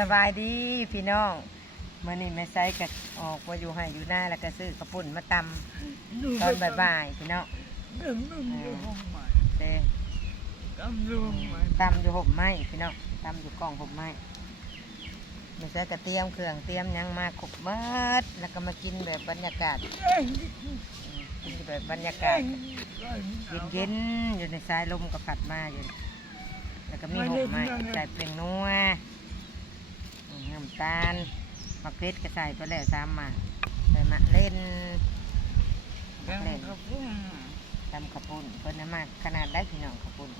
สบายดีพี่น้องเมื่อนี้แม่ไซก็ออกมาอยู่ให้อยู่หน้าแล้วก็ซื้อกระปุ่นมาตำตอนบ่ายๆพี่น้องเริ่มเริ่มอยู่ห้องใหม่เต้กำลังใหม่ตำอยู่ห่มไม้พี่น้องตำอยู่กล่องห่มไม้แม่ไซก็เตรียมเครื่องเตรียมหยังมาครบเบิดแล้วก็มากินแบบบรรยากาศเอ้ยอืมกินแบบบรรยากาศเย็นๆอยู่ในสายลมก็พัดมาอยู่แล้วก็มีห่มไม้ใส่เปลืองนัวอืม น้ำตาลมะเขือก็ใส่ไปแล้วสามหมากใส่มะเล่นแกงกระพุ้งทำขาวปุ้นเพิ่นน่ะมากขนาดได้พี่น้องขาวปุ้น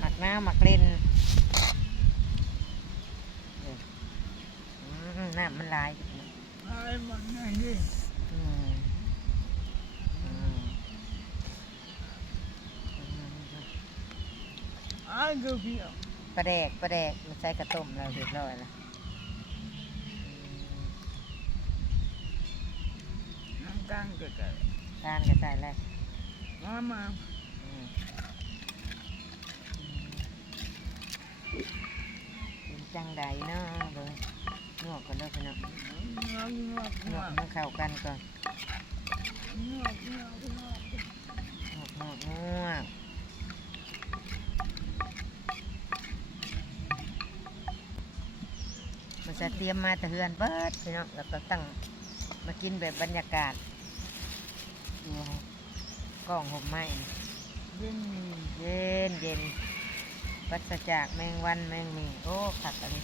หมักน้ำหมักเล่นนี่อืมน้ำมันลายพี่น้องอะไรมันไงนี่อืมอืมอืมอ้ายก็เพียงปลาแดกปลาแดกมันใส่กระต้มแล้วเรียบร้อยแล้ว น้ำตาลก็ได้ทานก็ใส่แล้วมามาอืมเป็นจังใดเนาะเบิ่งนวดกันเด้อพี่น้องงอกงอกนงวอดกมันเข้ากันก่อนงอกงอกงอกนวดนวดนวดมันจะเตรียมมาแต่เฮือนเบิดพี่น้องแล้วก็ตั้งมากินแบบบรรยากาศ กล้องห่มไม่เย็นเย็นเย็นวัสจากแมงวันแมงมีโอ้ขัดอะไร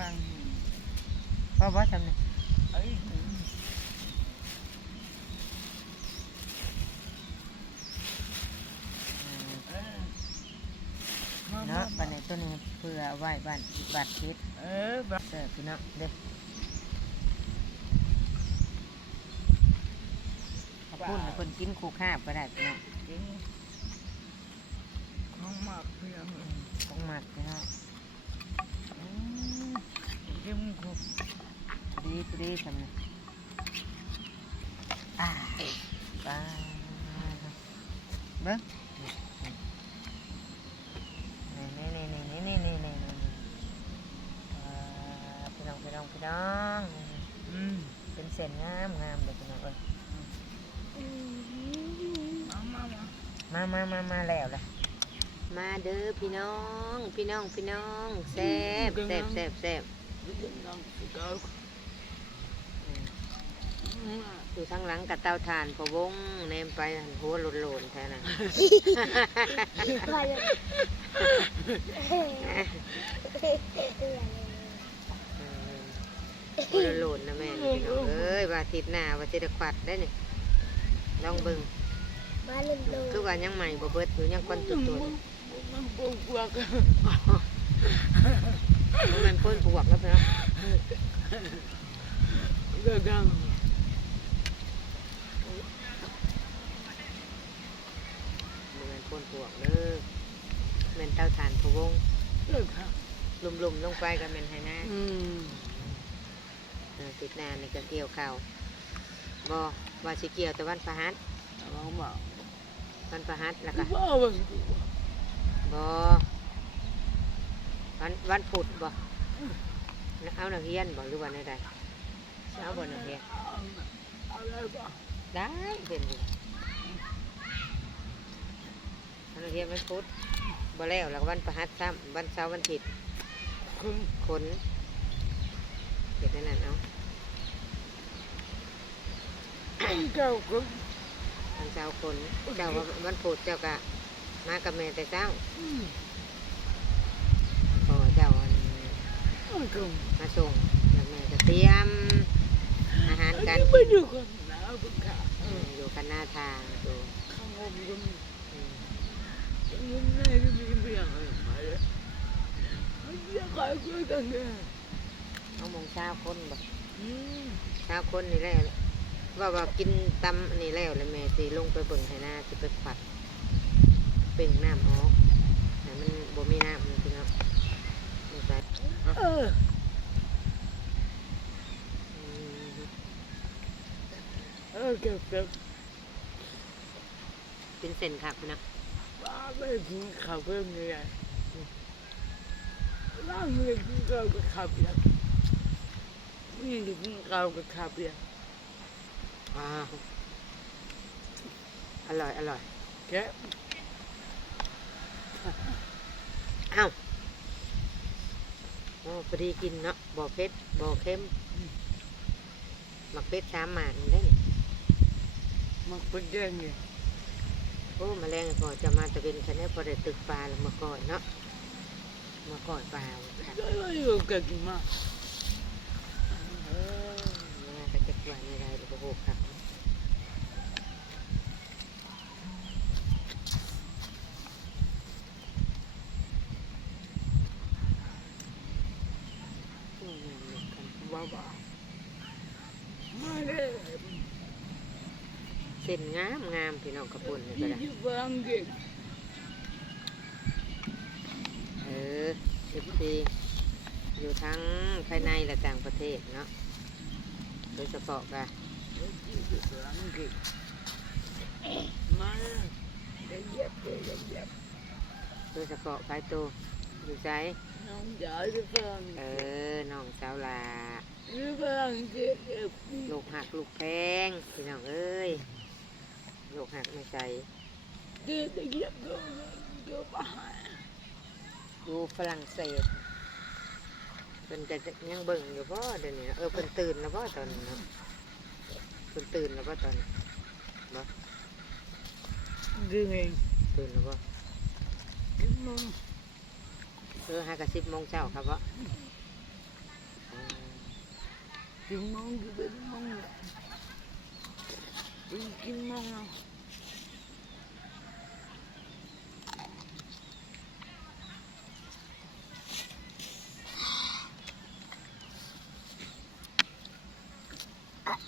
วางพราะว่าทำนี่เออเนาะมาปันในตัวนี้เพื่อเอาไว้บ้านบัตรคิดเออแบบเสิร์ฟพี่น้องเด้อ คุณคนกินคู่ข้าวก็ได้พี่น้องกินของหมักเพียงต้องหมักพี่น้องอืมกินครบดีดีทำนี่อ่าไปเบิ้งนี่นี่นี่นี่นี่นี่นี่นี่นี่อ่าพี่น้องพี่น้องพี่น้องเป็นเส้นงามงามเลยพี่น้องเอ้ย มามา มามามามามาแล้วล่ะมาเด้อพี่น้อง พี่น้องพี่น้องแซ่บแซ่บแซ่บแซ่บกินน้ำก็อืมอยู่ทางหลังกับเตาถ่านพะวงเนมไปหันหัวโลนๆแท้น่ะหัวโลนๆนะแม่นี่พี่น้องเอ้ยว่าอาทิตย์หน้าว่าจะได้ควัดได้นี่ลองเบิ่ง คือว่ายังใหม่บ่เบิดอยู่ยังคนตุ่ตุ่นมันปวดปวดมันเป็นคนปวกแล้วพี่น้องก็กังมันเป็นคนปวกเด้อแม่นเตาถ่านพะวงเลิกค่ะลุ่มๆลงไปก็แม่นให้นะอืมเออติดนานนี่ก็เกี่ยวข้าวบ่ว่าสิเกี่ยวแต่วันพฤหัสเราบอก วันพฤหัสแล้วก็ว่าวันบ่วันวันพุธบ่เอานักเรียนบ่หรือวันใดๆเอาบ่นักเรียนอะไรบ้างได้เป็นอยู่เอานักเรียนวันพุธบ่แล้วแล้วก็วันพฤหัสซ้ำวันเสาร์วันอาทิตย์คุณขนเด็กนั่นเอาเจ้าคุณ วันเสาร์ขนเจ้าว่าวันพุธเจ้าก็มากับแม่แต่เช้าพอเจ้าอันคุณมาส่งแล้วแม่ก็เตรียม อาหารอันการนี้กิไม่นดูคนหนาวคุณค่ะอืมอยู่กันหน้าทางอยู่ข้างบนคุณอืมยังไงก็มีเพียงอะไรมาเลยไม่อยากให้คุยกันเลยเอาโมงเช้าคนบ่อืมเช้าคนนี่แล้ว ว่าว่ากินตำอันนี่แล้วแล้วแม่สิลงไปเบิ่งให้หน้าสิไปขัด เป่งน้ำออกให้มันบ่มีน้ำมันคือเนาะนี่เออเออเก็บเก็บเป็นเส้นคักพี่เนะบ้าไม่กินข้าวเพิ่มเลยร่างเลยกินข้าวกับข้าวเปียกนี่จะกินข้าวกับข้าวเปียก อ้าว อร่อย อร่อยแกะอ้าวโอ้พอดีกินเนาะบ่อเผ็ดบ่อเค็มหมักเป็ดสามหมานได้นี่มันเป็นแดงไงโอ้แมลงก่อนจะมาตะเวนแค่นี้พอได้ตึกปลาแล้วมาก่อนเนาะมาก่อนปลาค่ะก็อยู่กันมาเออ เนี่ยก็จะกวนอะไรหรือโอ้ครับอืมเนี่ยกันบ้าบ้ามาเลยเส้นงามงามพี่น้องกระปุ่นนี่ก็ได้เก่งเออสิบปีอยู่ทั้งภายในและต่างประเทศเนาะ โดยเฉพาะกันที่จะฟังเก่งมาเลยเดี๋ยวเย็บเดี๋ยวเย็บโดยเฉพาะภายตัวอยู่ใจน้องจ๋าจะฟังเออ น้องสาวลาจะฟังเก่งเอฟลูกหักลูกแพงพี่น้องเอ้ย ลูกหักไม่ใจเดี๋ยวจะเย็บก็ก็บ้าอยู่ฝรั่งเศส เป็นจะยังเบิ่งอยู่พ่เดี๋ยวนี้เออเป็นตื่นแล้วพ่ตอนนี้เนาะเป็นตื่นแล้วพ่ตอนนี้ดึงเองตื่นแล้วพ่กินนมเออห้ากระสิบโมงเช้าครับพ่ออ๋อกินนมกินเป็นนมกินกินนม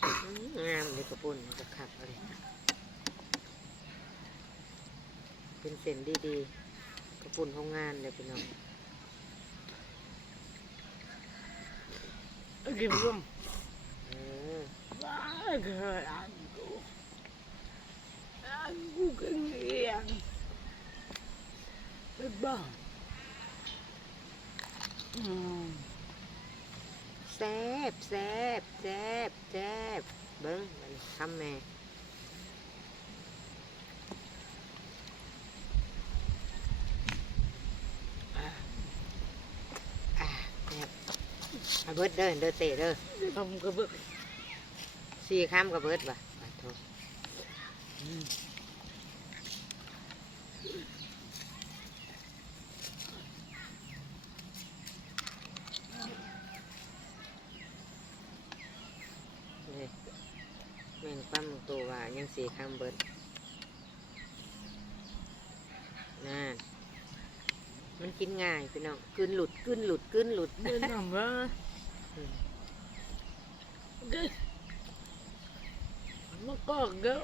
อืม งามเลยกระปุ่นกระขับเลยเป็นเส้นดีๆกระปุ่นของงานเลยพี่น้องกินนมเออบ้าเกิดอันกูอันกูกินเองเป็นบ้าอืมแซ่บแซ่บแซ่บแซ่บ เบิ้งมันทำแม่อะอะแซ่บเอาเบิดเด้อเด้อเตะเด้อทำกับเบิกสี่ข้ามกับเบิดว่ะอะโทษนี่แม่นความตัวว่า ยังสี่ข้ามเบิดนั่นมันกินง่ายพี่น้องกลืนหลุดกลืนหลุดกลืนหลุดเป็นทำว่าอืมก็มันก็เก็